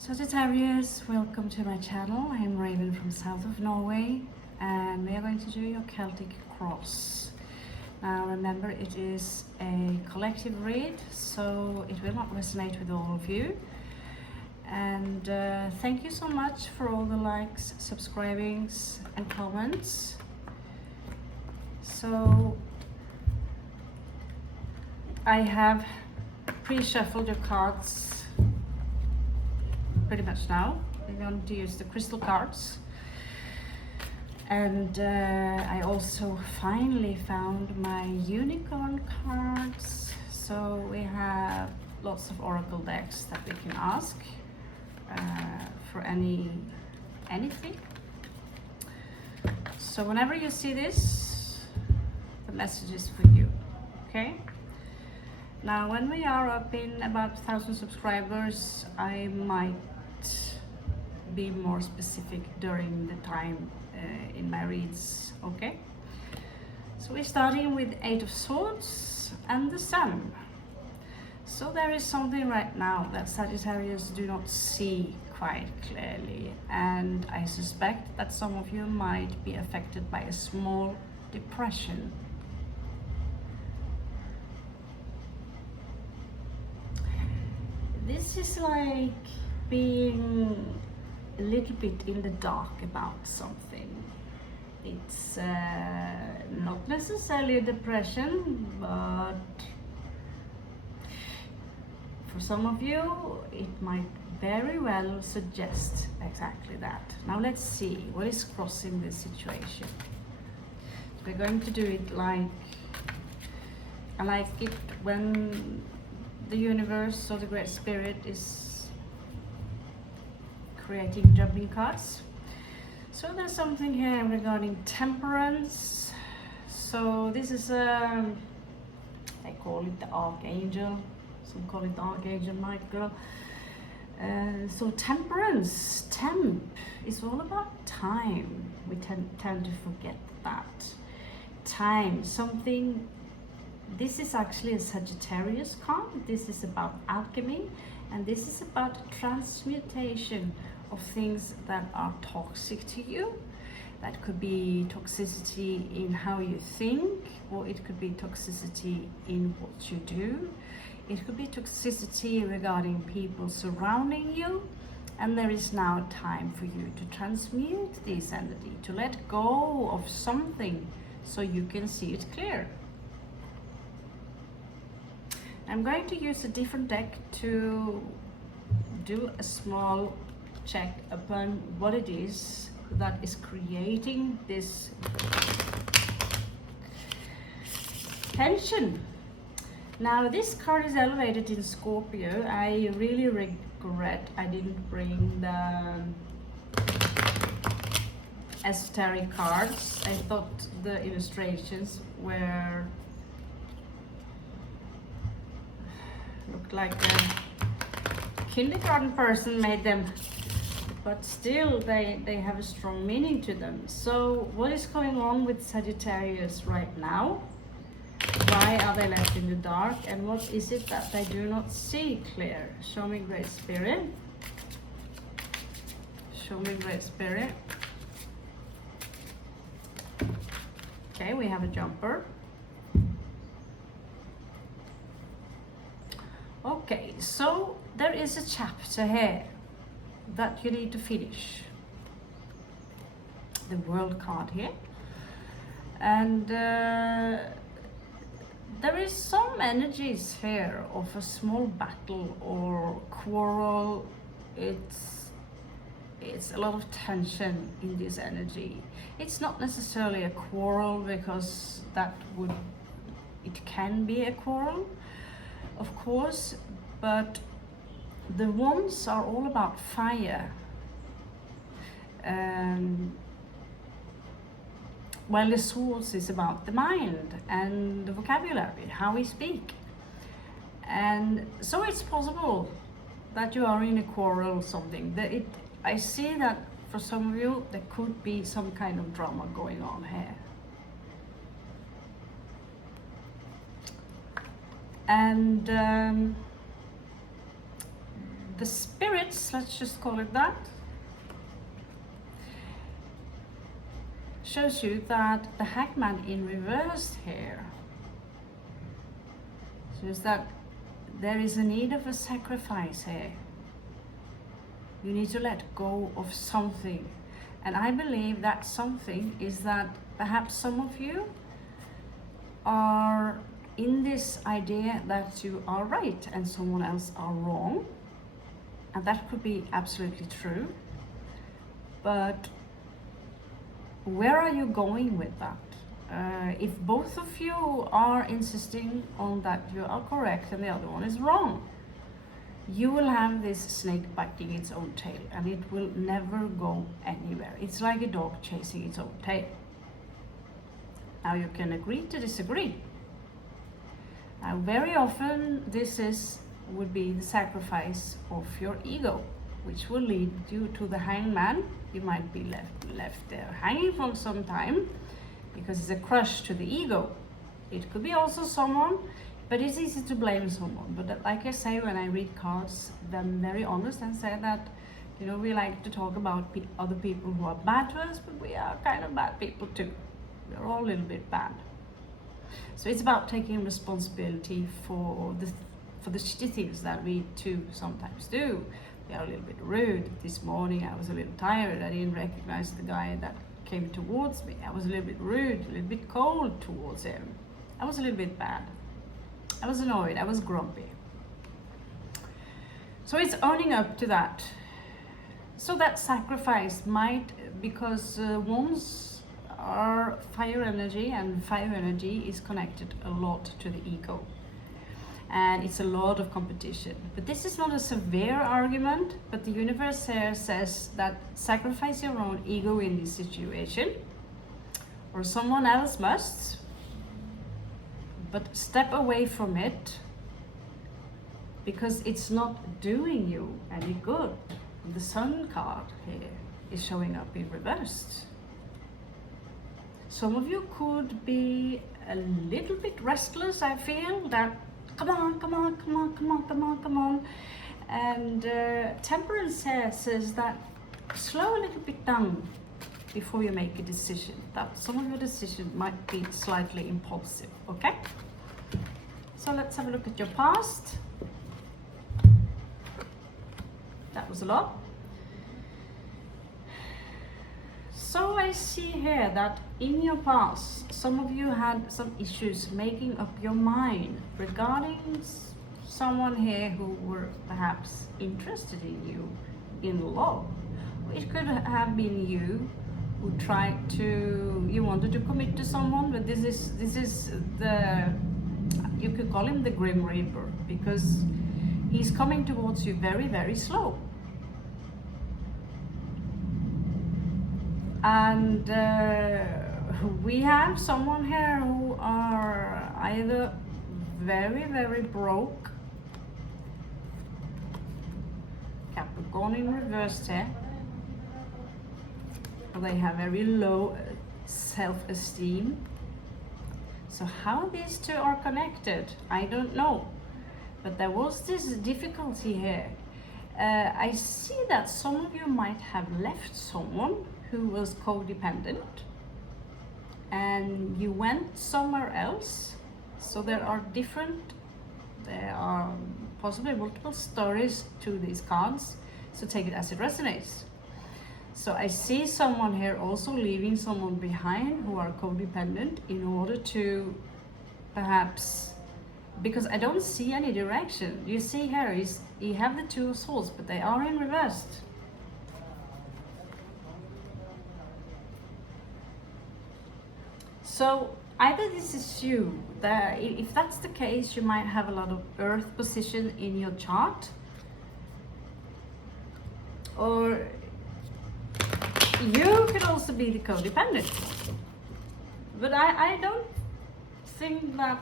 Saggitarius, welcome to my channel. I'm Raven from south of Norway and we are going to do your Celtic cross. Now remember, it is a collective read, so it will not resonate with all of you. And thank you so much for all the likes, subscribings and comments. So I have pre-shuffled your cards pretty much now. We're going to use the crystal cards. And I also finally found my unicorn cards. So we have lots of oracle decks that we can ask for anything. So whenever you see this, the message is for you, okay? Now when we are up in about 1,000 subscribers, I might be more specific during the time in my reads, okay? So we're starting with 8 of Swords and the Sun. So there is something right now that Sagittarius do not see quite clearly, and I suspect that some of you might be affected by a small depression. This is like being a little bit in the dark about something. It's not necessarily a depression, but for some of you it might very well suggest exactly that. Now let's see what is crossing this situation. We're going to do it like I like it when the universe or the great spirit is creating jumping cards. So there's something here regarding temperance. So this is I call it the Archangel. Some call it the Archangel Michael. So temperance, temp, is all about time. We tend to forget that. Time, something. This is actually a Sagittarius card. This is about alchemy, and this is about transmutation of things that are toxic to you. That could be toxicity in how you think, or it could be toxicity in what you do. It could be toxicity regarding people surrounding you, and there is now time for you to transmute this energy, to let go of something so you can see it clear. I'm going to use a different deck to do a small check upon what it is that is creating this tension. Now this card is elevated in Scorpio. I really regret I didn't bring the esoteric cards. I thought the illustrations were looked like a kindergarten person made them, but still they have a strong meaning to them. So what is going on with Sagittarius right now? Why are they left in the dark, and what is it that they do not see clear? Show me, Great Spirit. Show me, Great Spirit. Okay, we have a jumper. Okay, so there is a chapter here that you need to finish. The World card here. And there is some energies here of a small battle or quarrel. It's a lot of tension in this energy. It's not necessarily a quarrel, because it can be a quarrel, of course, but the wands are all about fire. While the swords is about the mind and the vocabulary, how we speak. And so it's possible that you are in a quarrel or something. I see that for some of you there could be some kind of drama going on here. And the spirits, let's just call it that, shows you that the Hangman in reverse here shows that there is a need of a sacrifice here. You need to let go of something. And I believe that something is that perhaps some of you are in this idea that you are right and someone else are wrong. And that could be absolutely true. But where are you going with that? If both of you are insisting on that you are correct and the other one is wrong, you will have this snake biting its own tail and it will never go anywhere. It's like a dog chasing its own tail. Now you can agree to disagree. Now very often this would be the sacrifice of your ego, which will lead you to the hangman. You might be left there hanging for some time because it's a crush to the ego. It could be also someone, but it's easy to blame someone. But like I say, when I read cards, I'm very honest and say that, you know, we like to talk about other people who are bad to us, but we are kind of bad people too. We're all a little bit bad. So it's about taking responsibility for the shitty things that we too sometimes do. We are a little bit rude. This morning I was a little tired. I didn't recognize the guy that came towards me. I was a little bit rude, a little bit cold towards him. I was a little bit bad. I was annoyed. I was grumpy. So it's owning up to that. So that sacrifice might, because wands are fire energy, and fire energy is connected a lot to the ego. And it's a lot of competition. But this is not a severe argument, but the universe here says that sacrifice your own ego in this situation, or someone else must, but step away from it because it's not doing you any good. The Sun card here is showing up in reversed. Some of you could be a little bit restless, I feel, that come on. And Temperance here says that slow a little bit down before you make a decision. That some of your decisions might be slightly impulsive, okay? So let's have a look at your past. That was a lot. So I see here that in your past, some of you had some issues making up your mind regarding someone here who were perhaps interested in you in love. It could have been you who you wanted to commit to someone, but this is you could call him the Grim Reaper, because he's coming towards you very, very slow. And we have someone here who are either very, very broke, Capricorn in reverse here, or they have very low self-esteem. So how these two are connected, I don't know. But there was this difficulty here. I see that some of you might have left someone who was codependent and you went somewhere else. So there are possibly multiple stories to these cards, so take it as it resonates. So I see someone here also leaving someone behind who are codependent in order to perhaps, because I don't see any direction. You see here, you have the Two of Swords, but they are in reversed. So either this is you, if that's the case, you might have a lot of earth position in your chart, or you could also be the codependent. But I don't think that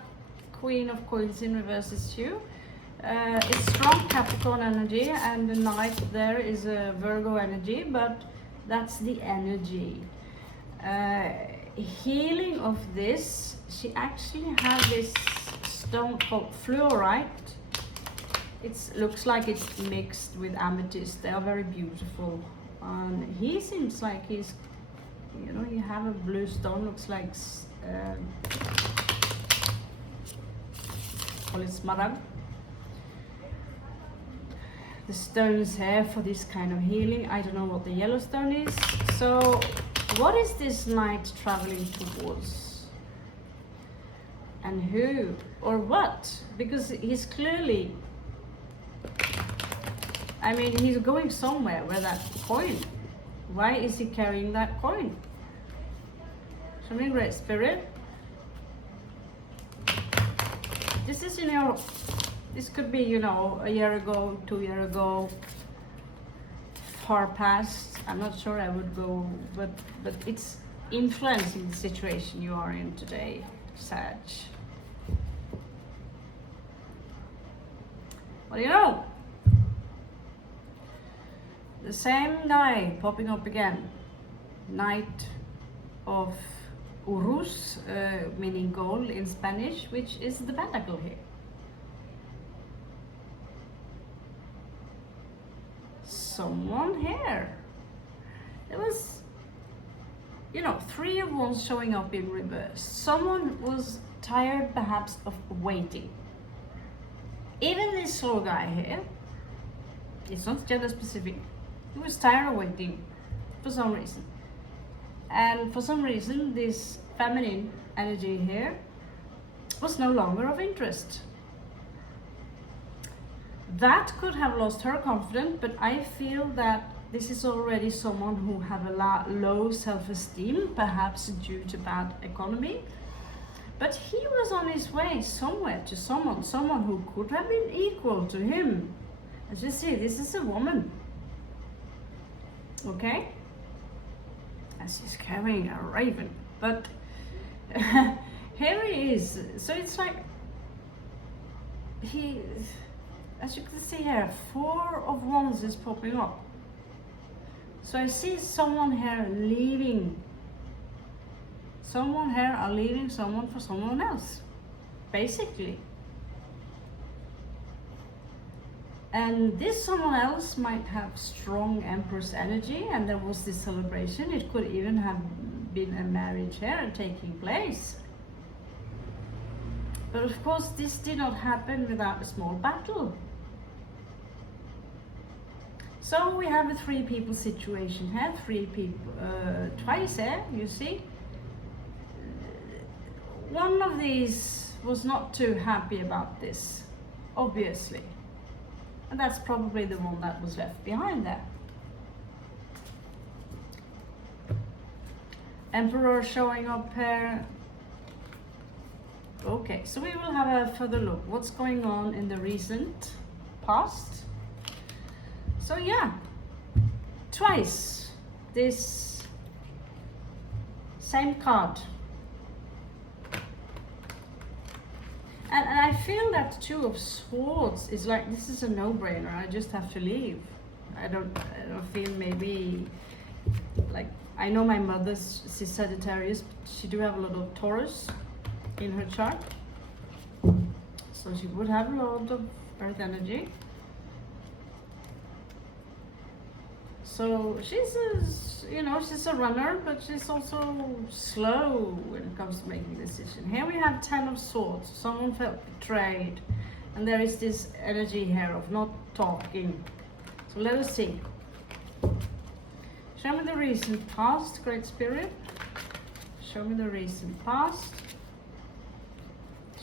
Queen of Coins in reverse is you. It's strong Capricorn energy, and the Knight there is a Virgo energy, but that's the energy. Healing of this, she actually had this stone called fluorite, It looks like it's mixed with amethyst. They are very beautiful. And he seems like he's, you know, you have a blue stone, looks like, call it smaragd. The stones here for this kind of healing. I don't know what the yellow stone is. So what is this knight traveling towards? And who or what? Because he's clearly, I mean, he's going somewhere with that coin. Why is he carrying that coin? Show me, Great Spirit. This is, you know, this could be, you know, a year ago, 2 years ago, far past. I'm not sure I would go, but it's influencing the situation you are in today, Sag. Well, you know, the same guy popping up again, Knight of Urus, meaning gold in Spanish, which is the pentacle here. Someone here. There was, you know, 3 of Wands showing up in reverse. Someone was tired perhaps of waiting. Even this slow guy here, it's not gender specific, he was tired of waiting for some reason. And for some reason, this feminine energy here was no longer of interest. That could have lost her confidence, but I feel that this is already someone who have a low self-esteem, perhaps due to bad economy. But he was on his way somewhere to someone who could have been equal to him. As you see, this is a woman. Okay? And she's carrying a raven. But here he is. So it's like, he, as you can see here, 4 of Wands is popping up. So I see someone here leaving. Someone here are leaving someone for someone else, basically. And this someone else might have strong Empress energy, and there was this celebration. It could even have been a marriage here taking place. But of course, this did not happen without a small battle. So we have a 3 people situation here, 3 people, twice here, you see. One of these was not too happy about this, obviously. And that's probably the one that was left behind there. Emperor showing up here. Okay, so we will have a further look. What's going on in the recent past? So yeah, twice this same card. And I feel that 2 of Swords is like, this is a no-brainer. I just have to leave. I don't feel, maybe, like, I know my mother's Saggitarius, but she do have a lot of Taurus in her chart. So she would have a lot of earth energy. So she's a, you know, she's a runner, but she's also slow when it comes to making a decision. Here we have 10 of Swords. Someone felt betrayed. And there is this energy here of not talking. So let us see. Show me the recent past, Great Spirit. Show me the recent past.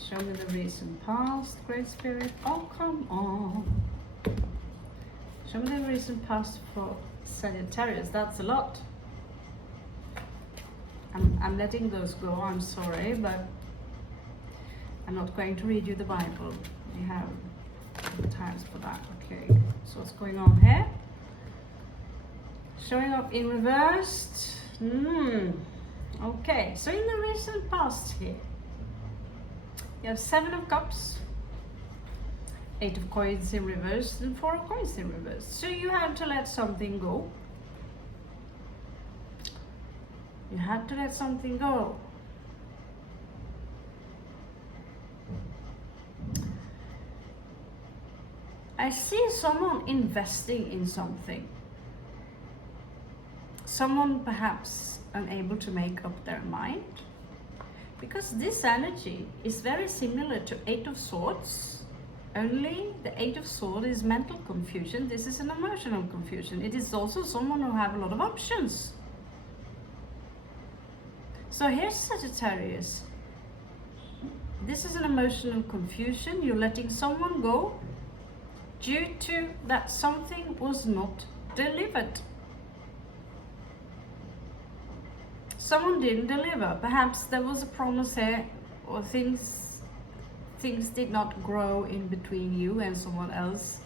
Show me the recent past, Great Spirit. Oh, come on. Show me the recent past for Sagittarius. That's a lot. I'm letting those go, I'm sorry, but I'm not going to read you the Bible. We have times for that. Okay, so what's going on here? Showing up in reversed. Okay, so in the recent past here, you have 7 of Cups, 8 of Coins in reverse, and 4 of Coins in reverse. So you have to let something go. You had to let something go. I see someone investing in something. Someone perhaps unable to make up their mind. Because this energy is very similar to Eight of Swords. Only the Eight of Swords is mental confusion. This is an emotional confusion. It is also someone who have a lot of options. So here's Sagittarius. This is an emotional confusion. You're letting someone go due to that something was not delivered. Someone didn't deliver. Perhaps there was a promise here, or things did not grow in between you and someone else.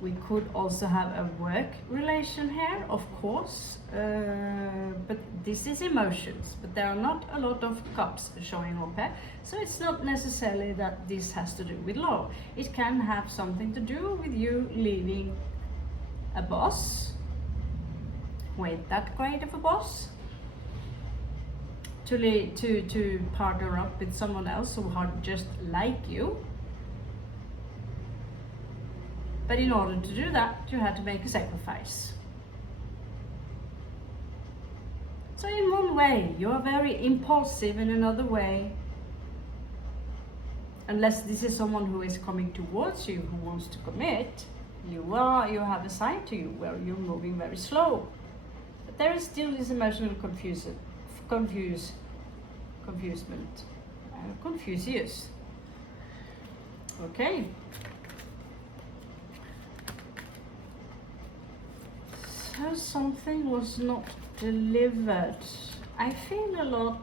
We could also have a work relation here, of course, but this is emotions. But there are not a lot of cups showing up here, so it's not necessarily that this has to do with love. It can have something to do with you leaving a boss. Wait, that great of a boss? To partner up with someone else who are just like you. But in order to do that, you had to make a sacrifice. So in one way, you are very impulsive. In another way, unless this is someone who is coming towards you, who wants to commit, you have a side to you where you're moving very slow. But there is still this emotional Confucius. Okay. So something was not delivered. I feel a lot.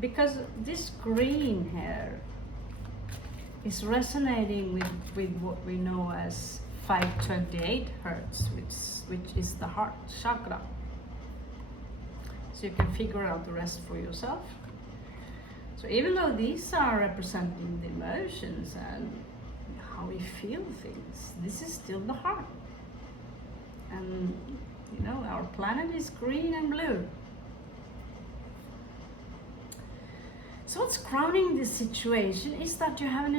Because this green here is resonating with what we know as 528 hertz, which is the heart chakra. So you can figure out the rest for yourself. So even though these are representing the emotions and how we feel things, this is still the heart. And you know, our planet is green and blue. So what's crowning this situation is that you have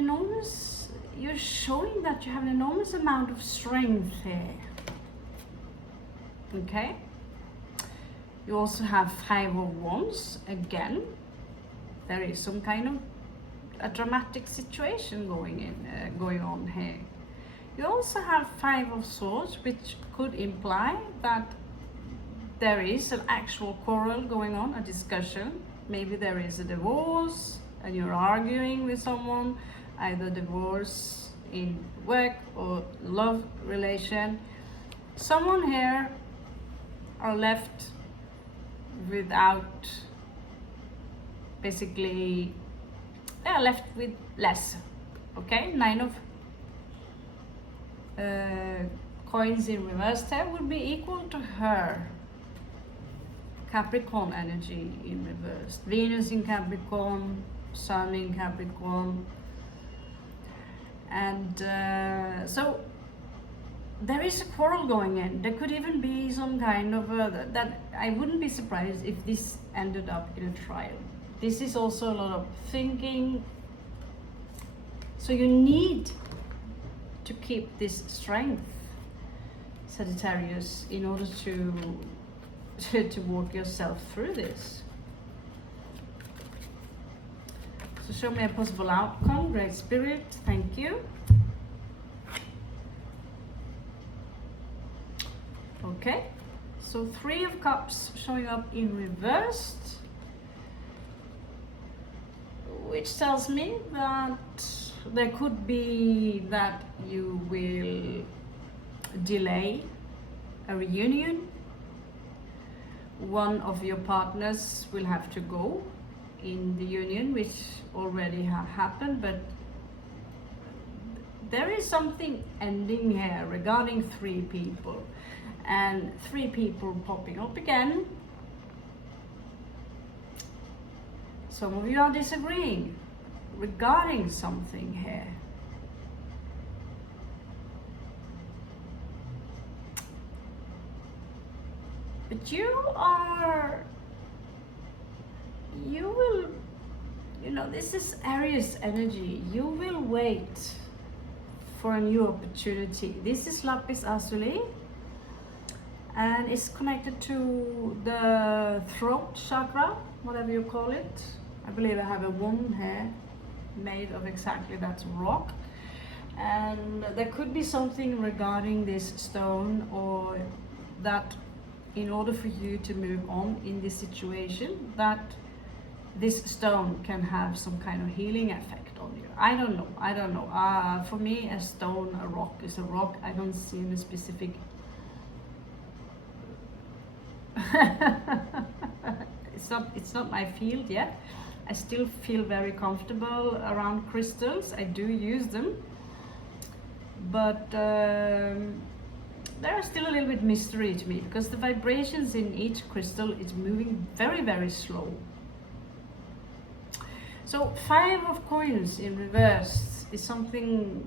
you're showing that you have an enormous amount of strength here. Okay? You also have Five of Wands. Again, there is some kind of a dramatic situation going on here. You also have Five of Swords, which could imply that there is an actual quarrel going on, a discussion. Maybe there is a divorce and you're arguing with someone, either divorce in work or love relation. Someone here are left without, basically, they are left with less. Okay, Nine of coins in reverse there would be equal to her. Capricorn energy in reverse. Venus in Capricorn, Sun in Capricorn. And so there is a quarrel going in. There could even be some kind of that I wouldn't be surprised if this ended up in a trial. This is also a lot of thinking. So you need to keep this strength, Sagittarius, in order to walk yourself through this. So show me a possible outcome. Great Spirit, thank you. Okay, so Three of Cups showing up in reversed, which tells me that there could be that you will delay a reunion. One of your partners will have to go in the union, which already happened, but there is something ending here regarding three people, and three people popping up again. Some of you are disagreeing regarding something here. But you will, you know, this is Aries energy. You will wait for a new opportunity. This is lapis lazuli, and it's connected to the throat chakra, whatever you call it. I believe I have a wand here made of exactly that rock, and there could be something regarding this stone, or that in order for you to move on in this situation, that this stone can have some kind of healing effect on you. I don't know. For me, a stone, a rock is a rock. I don't see any specific it's not my field yet. I still feel very comfortable around crystals. I do use them, but there are still a little bit mystery to me, because the vibrations in each crystal is moving very, very slow. So 5 of coins in reverse is something,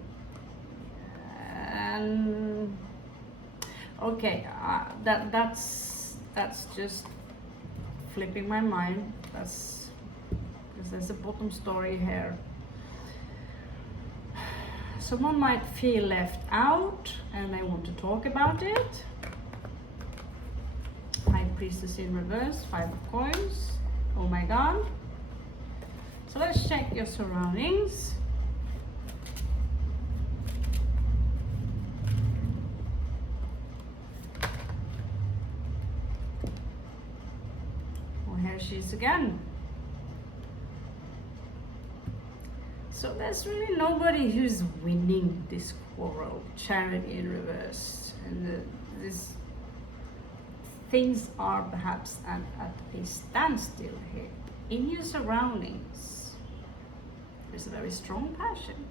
and okay, that's just flipping my mind. That's because there's a bottom story here. Someone might feel left out, and I want to talk about it. High Priestess in reverse, 5 of coins. Oh my God. So let's check your surroundings. Oh, here she is again. So there's really nobody who's winning this quarrel. Chariot in reverse, and things are perhaps at a standstill here. In your surroundings, there's a very strong passion.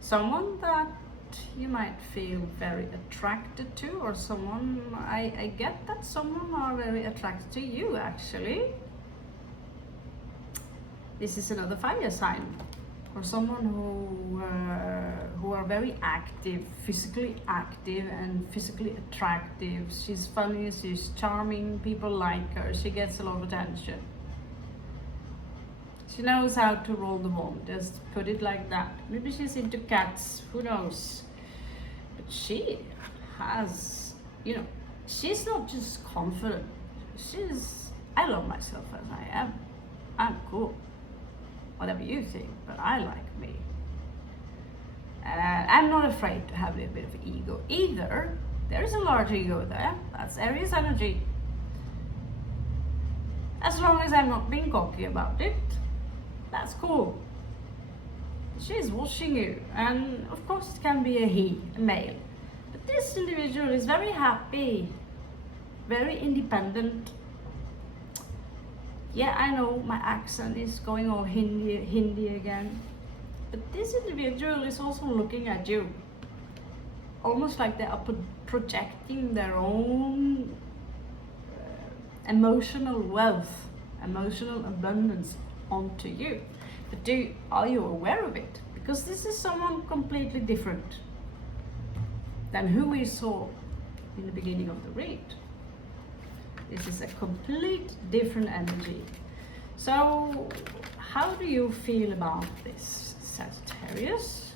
Someone that you might feel very attracted to, or someone, I get that someone are very attracted to you actually. This is another fire sign, or someone who are very active, physically active and physically attractive. She's funny, she's charming, people like her, she gets a lot of attention. She knows how to roll the wand, just put it like that. Maybe she's into cats, who knows? But she has, you know, she's not just confident, I love myself as I am. I'm cool. Whatever you think, but I like me. I'm not afraid to have a little bit of ego either. There is a large ego there. That's Aries energy. As long as I'm not being cocky about it, that's cool. She's watching you, and of course it can be a male. But this individual is very happy, very independent. Yeah, I know my accent is going all Hindi again, but this individual is also looking at you, almost like they are projecting their own emotional wealth, emotional abundance onto you. But are you aware of it? Because this is someone completely different than who we saw in the beginning of the read. This is a complete different energy. So how do you feel about this, Sagittarius?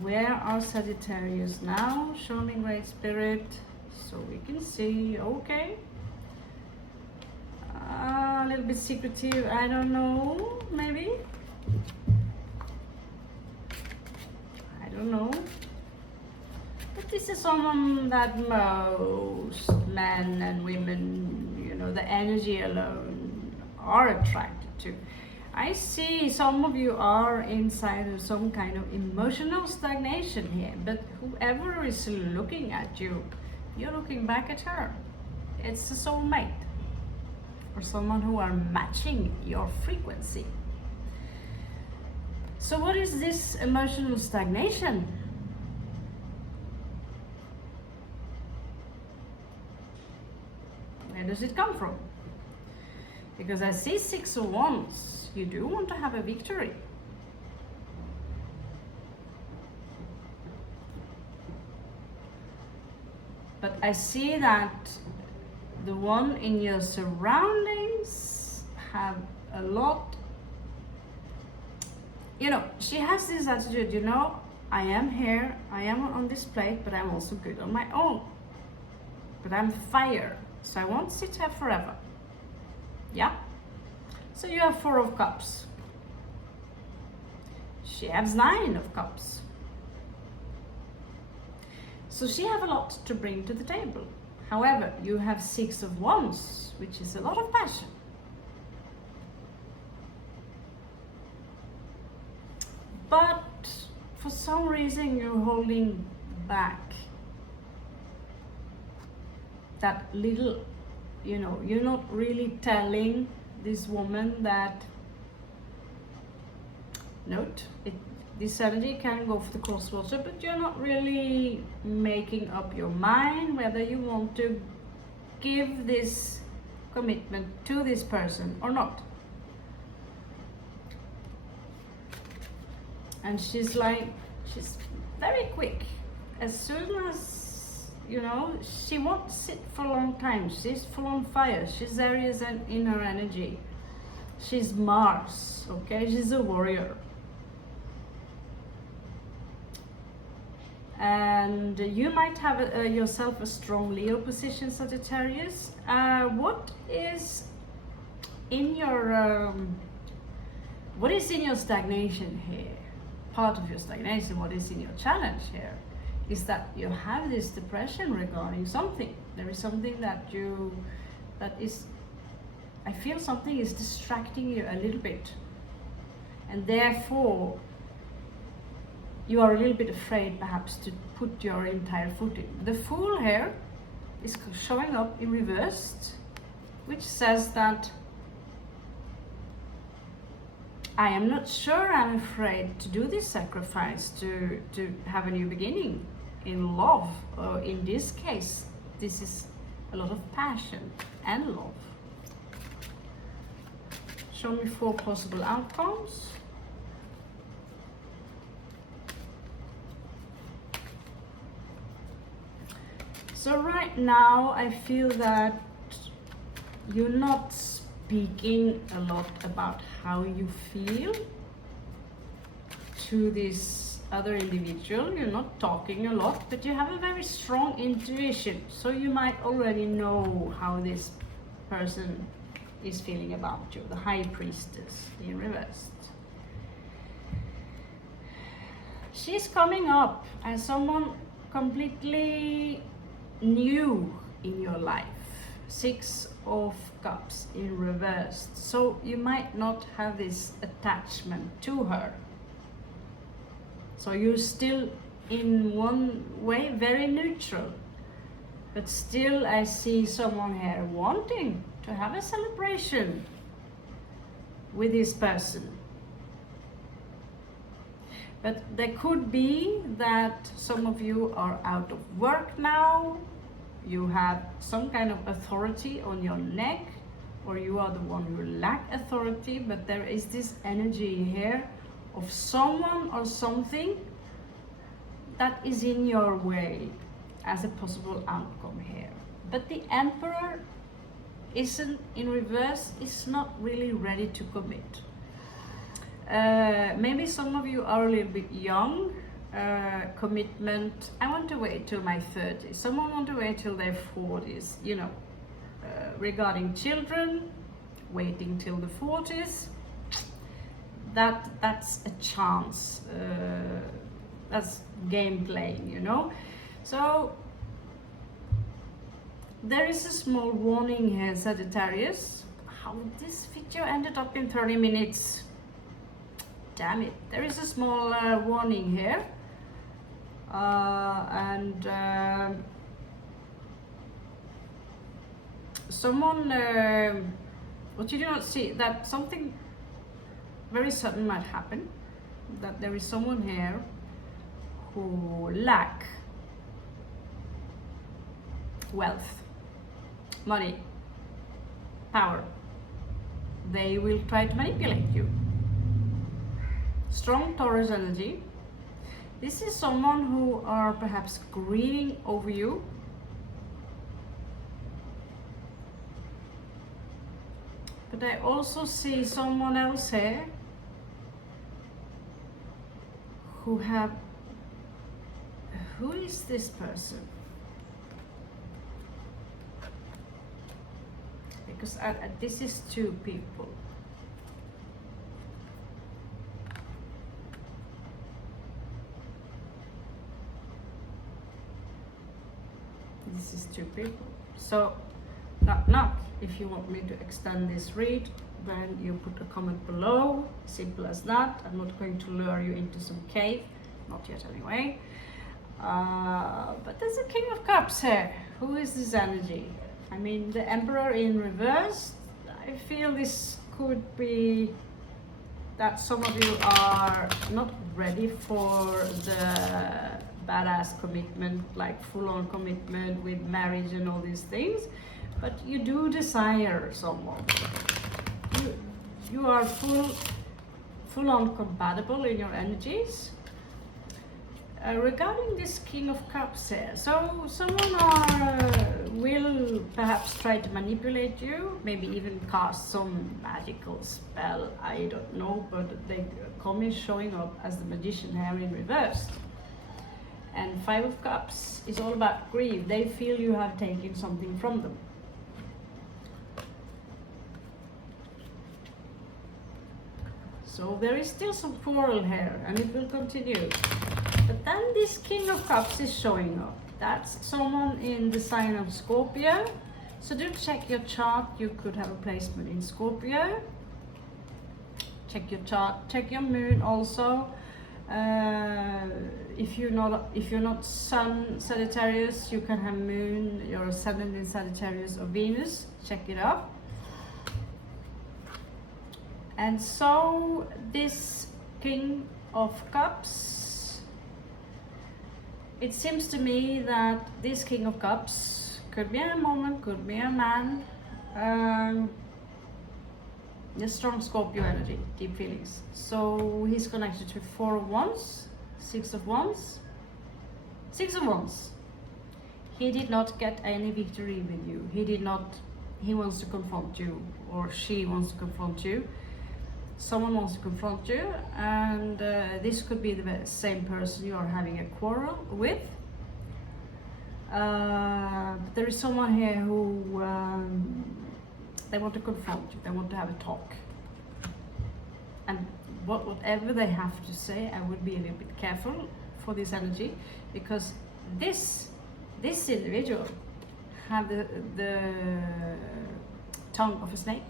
Where are Sagittarius now? Show me, Great Spirit, so we can see. Okay. A little bit secretive, I don't know, maybe? I don't know. But this is someone that most men and women, you know, the energy alone are attracted to. I see some of you are inside of some kind of emotional stagnation here, but whoever is looking at you, you're looking back at her. It's a soulmate, or someone who are matching your frequency. So what is this emotional stagnation? Where does it come from? Because I see 6 of Wands. You do want to have a victory. But I see that the one in your surroundings have a lot, you know, she has this attitude, you know, I am here, I am on this plate, but I'm also good on my own. But I'm fire, so I won't sit here forever. Yeah? So you have 4 of Cups. She has 9 of Cups. So she have a lot to bring to the table. However, you have 6 of Wands, which is a lot of passion. But for some reason you're holding back that little, you know, you're not really telling this woman that, note, this energy can go for the crosswater, but you're not really making up your mind whether you want to give this commitment to this person or not. And she's like, she's very quick. As soon as, you know, she won't sit for a long time. She's full on fire. She's Aries in her energy. She's Mars, okay? She's a warrior. And you might have yourself a strong Leo position, Sagittarius. What is in your stagnation here? Part of your stagnation, what is in your challenge here, is that you have this depression regarding something. There is something I feel something is distracting you a little bit. And therefore, you are a little bit afraid perhaps to put your entire foot in. The Fool here is showing up in reversed, which says that I am not sure I'm afraid to do this sacrifice to have a new beginning in love. Or in this case, this is a lot of passion and love. Show me 4 possible outcomes. So right now I feel that you're not speaking a lot about how you feel to this other individual. You're not talking a lot, but you have a very strong intuition. So you might already know how this person is feeling about you. The High Priestess in reversed. She's coming up as someone completely new in your life. 6 of Cups in reversed. So you might not have this attachment to her. So you're still in one way very neutral. But still I see someone here wanting to have a celebration with this person. But there could be that some of you are out of work now. You have some kind of authority on your neck, or you are the one who lack authority, but there is this energy here of someone or something that is in your way as a possible outcome here. But the Emperor isn't in reverse, is not really ready to commit. Maybe some of you are a little bit young. Commitment, I want to wait till my 30s. Someone want to wait till their 40s, you know. Regarding children, waiting till the 40s. That's a chance. That's game playing, you know. So there is a small warning here, Sagittarius. How this video ended up in 30 minutes. Damn it. There is a small warning here. Someone, what you do not see, that something very sudden might happen, that there is someone here who lack wealth, money, power. They will try to manipulate you. Strong Taurus energy. This is someone who are perhaps grieving over you. But I also see someone else here who is this person? Because this is two people. This is two people. So, knock knock. If you want me to extend this read, then you put a comment below. Simple as that. I'm not going to lure you into some cave. Not yet anyway. But there's a King of Cups here. Who is this energy? I mean, the Emperor in reverse. I feel this could be that some of you are not ready for the badass commitment, like full-on commitment with marriage and all these things, but you do desire someone. You are full-on compatible in your energies. Regarding this King of Cups here, so someone will perhaps try to manipulate you, maybe even cast some magical spell, I don't know, but they come in showing up as the Magician here in reverse. And Five of Cups is all about grief. They feel you have taken something from them. So there is still some quarrel here, and it will continue. But then this King of Cups is showing up. That's someone in the sign of Scorpio. So do check your chart. You could have a placement in Scorpio. Check your chart. Check your moon also. If you're not Sun Sagittarius, you can have Moon, your Ascendant in Sagittarius or Venus. Check it out. And so this King of Cups, it seems to me that this King of Cups could be a woman, could be a man. The strong Scorpio energy, deep feelings. So he's connected to Four of Wands, Six of Wands, Six of Wands. He did not get any victory with you. He wants to confront you, or she wants to confront you. Someone wants to confront you, and this could be the same person you are having a quarrel with. There is someone here who they want to confront you, they want to have a talk. And whatever they have to say, I would be a little bit careful for this energy, because this individual have the tongue of a snake.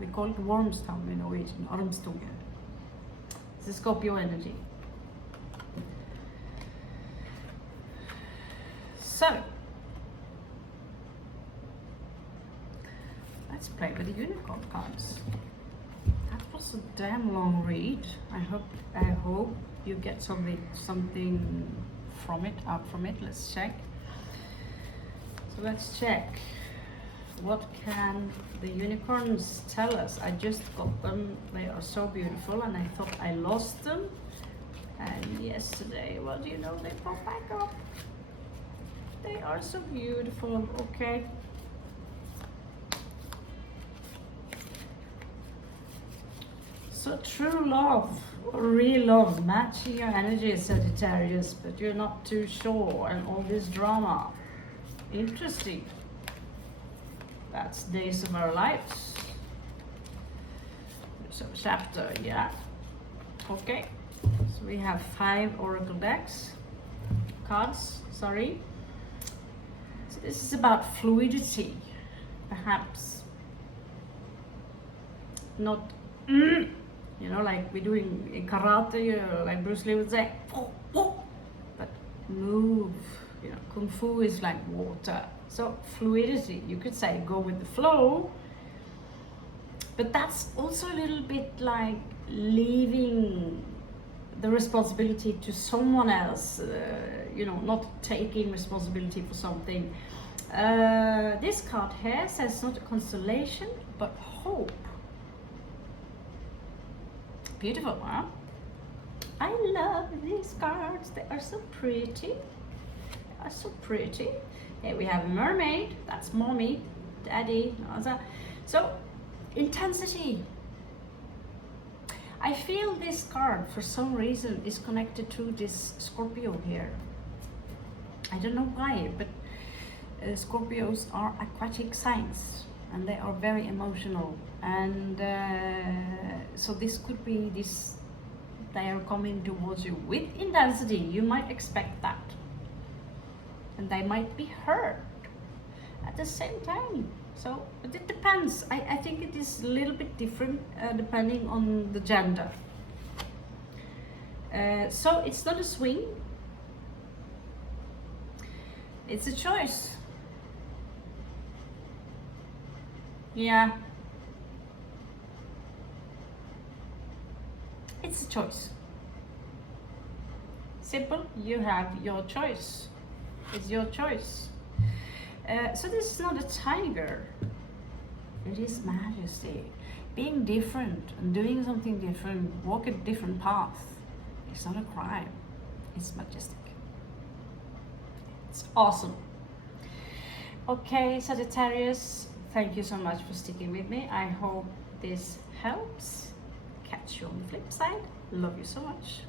We call it worm's tongue in Norwegian, ormstunge. It's a Scorpio energy. So, let's play with the unicorn cards. That was a damn long read. I hope you get something from it, out from it. Let's check. So let's check. What can the unicorns tell us? I just got them. They are so beautiful, and I thought I lost them. And yesterday, well, you know, they pop back up. They are so beautiful. Okay. So true love, or real love, matching your energy, Sagittarius, but you're not too sure, and all this drama. Interesting. That's Days of Our Lives. So chapter, yeah. Okay. So we have 5 oracle cards, sorry. So this is about fluidity, perhaps. Not, you know, like we're doing in karate, you know, like Bruce Lee would say, but move. You know, Kung Fu is like water. So fluidity, you could say go with the flow, but that's also a little bit like leaving the responsibility to someone else, you know, not taking responsibility for something. This card here says not consolation, but hope. Beautiful, huh? I love these cards. They are so pretty. They are so pretty. Here we have a mermaid. That's mommy, daddy. So Intensity. I feel this card for some reason is connected to this Scorpio here. I don't know why, but Scorpios are aquatic signs and they are very emotional, and so this could be this, they are coming towards you with intensity. You might expect that, and they might be hurt at the same time. So but it depends. I think it is a little bit different depending on the gender. So it's not a swing, it's a choice. Yeah, it's a choice. Simple, you have your choice. It's your choice. So this is not a tiger, it is majesty. Being different and doing something different, walk a different path. It's not a crime, it's majestic. It's awesome. Okay, Sagittarius, thank you so much for sticking with me. I hope this helps. Catch you on the flip side. Love you so much.